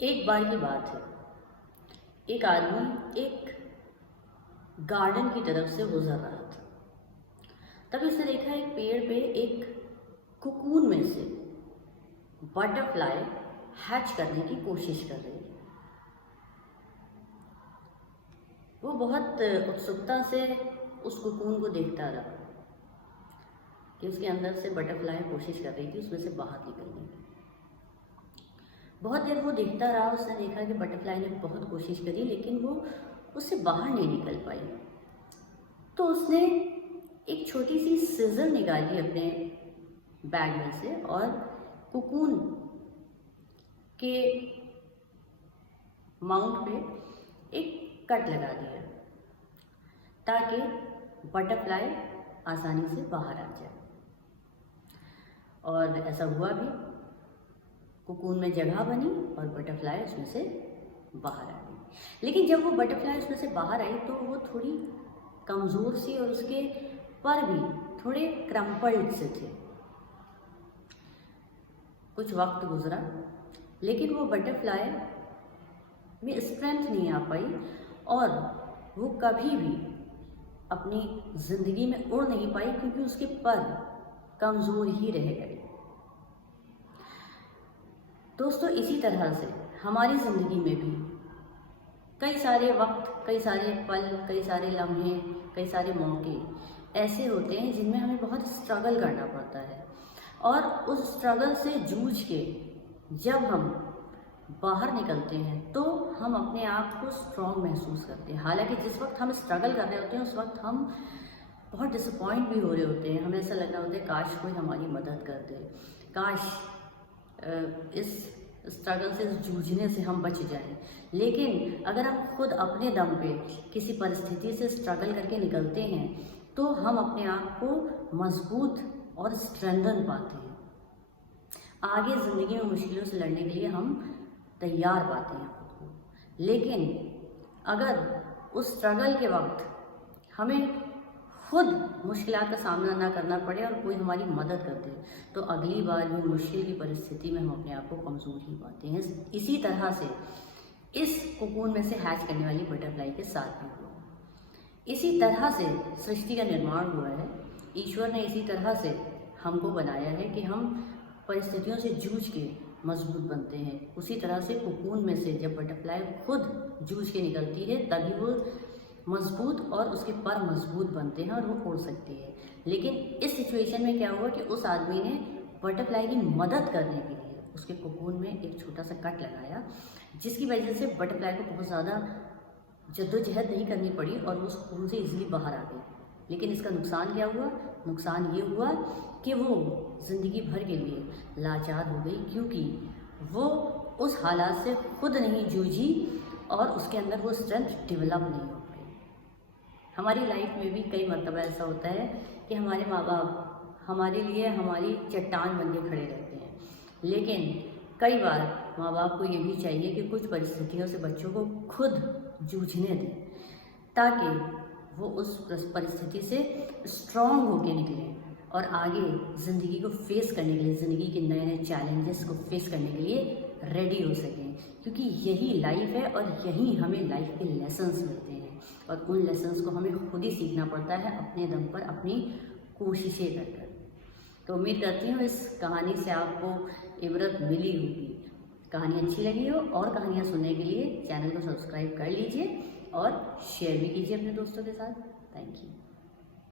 एक बार की बात है, एक आदमी एक गार्डन की तरफ से गुजर रहा था। तभी उसने देखा एक पेड़ पे एक कुकून में से बटरफ्लाई हैच करने की कोशिश कर रही है। वो बहुत उत्सुकता से उस कुकून को देखता रहा कि उसके अंदर से बटरफ्लाई कोशिश कर रही थी उसमें से बाहर निकलने की। बहुत देर वो देखता रहा। उसने देखा कि बटरफ्लाई ने बहुत कोशिश करी लेकिन वो उससे बाहर नहीं निकल पाई। तो उसने एक छोटी सी सिजर निकाली अपने बैग में से और कुकून के माउंट पे एक कट लगा दिया ताकि बटरफ्लाई आसानी से बाहर आ जाए। और ऐसा हुआ भी। कुकून में जगह बनी और बटरफ्लाई उसमें से बाहर आ गई। लेकिन जब वो बटरफ्लाई उसमें से बाहर आई तो वो थोड़ी कमज़ोर सी और उसके पर भी थोड़े क्रम्पल्ड से थे। कुछ वक्त गुजरा लेकिन वो बटरफ्लाई में स्ट्रेंथ नहीं आ पाई और वो कभी भी अपनी ज़िंदगी में उड़ नहीं पाई क्योंकि उसके पर कमज़ोर ही रह गए। दोस्तों, इसी तरह से हमारी ज़िंदगी में भी कई सारे वक्त, कई सारे पल, कई सारे लम्हे, कई सारे मौके ऐसे होते हैं जिनमें हमें बहुत स्ट्रगल करना पड़ता है। और उस स्ट्रगल से जूझ के जब हम बाहर निकलते हैं तो हम अपने आप को स्ट्रॉन्ग महसूस करते हैं। हालांकि जिस वक्त हम स्ट्रगल कर रहे होते हैं उस वक्त हम बहुत डिसअपॉइंट भी हो रहे होते हैं। हमें ऐसा लग रहा होता है काश कोई हमारी मदद कर दे, काश इस स्ट्रगल से, इस जूझने से हम बच जाएं। लेकिन अगर हम खुद अपने दम पे किसी परिस्थिति से स्ट्रगल करके निकलते हैं तो हम अपने आप को मजबूत और स्ट्रेंथन पाते हैं। आगे ज़िंदगी में मुश्किलों से लड़ने के लिए हम तैयार पाते हैं खुद को। लेकिन अगर उस स्ट्रगल के वक्त हमें खुद मुश्किलात का सामना ना करना पड़े और कोई हमारी मदद कर दे तो अगली बार भी मुश्किल की परिस्थिति में हम अपने आप को कमज़ोर ही पाते हैं। इसी तरह से इस कुकून में से हैच करने वाली बटरफ्लाई के साथ भी हुआ। इसी तरह से सृष्टि का निर्माण हुआ है। ईश्वर ने इसी तरह से हमको बनाया है कि हम परिस्थितियों से जूझ के मजबूत बनते हैं। उसी तरह से कुकून में से जब बटरफ्लाई खुद जूझ के निकलती है तभी वो मजबूत और उसके पर मजबूत बनते हैं और वो उड़ सकती है। लेकिन इस सिचुएशन में क्या हुआ कि उस आदमी ने बटरफ्लाई की मदद करने के लिए उसके कुकून में एक छोटा सा कट लगाया जिसकी वजह से बटरफ्लाई को बहुत ज़्यादा जद्दोजहद नहीं करनी पड़ी और वो उस कुकून से इजीली बाहर आ गई। लेकिन इसका नुकसान क्या हुआ? नुकसान ये हुआ कि वो ज़िंदगी भर के लिए लाचार हो गई क्योंकि वो उस हालात से खुद नहीं जूझी और उसके अंदर वो स्ट्रेंथ डेवलप नहीं हो पाई। हमारी लाइफ में भी कई मरतबा ऐसा होता है कि हमारे माँ बाप हमारे लिए हमारी चट्टान बन के खड़े रहते हैं। लेकिन कई बार माँ बाप को ये भी चाहिए कि कुछ परिस्थितियों से बच्चों को खुद जूझने दें ताकि वो उस परिस्थिति से स्ट्रॉन्ग होके निकले और आगे ज़िंदगी को फेस करने के लिए, ज़िंदगी के नए नए चैलेंजेस को फेस करने के लिए रेडी हो सकें। क्योंकि यही लाइफ है और यही हमें लाइफ के लेसन्स मिलते हैं और उन लेसन्स को हमें खुद ही सीखना पड़ता है अपने दम पर, अपनी कोशिशें कर कर। तो उम्मीद करती हूँ इस कहानी से आपको इबरत मिली होगी। कहानी अच्छी लगी हो और कहानियाँ सुनने के लिए चैनल को सब्सक्राइब कर लीजिए और शेयर भी कीजिए अपने दोस्तों के साथ। Thank you.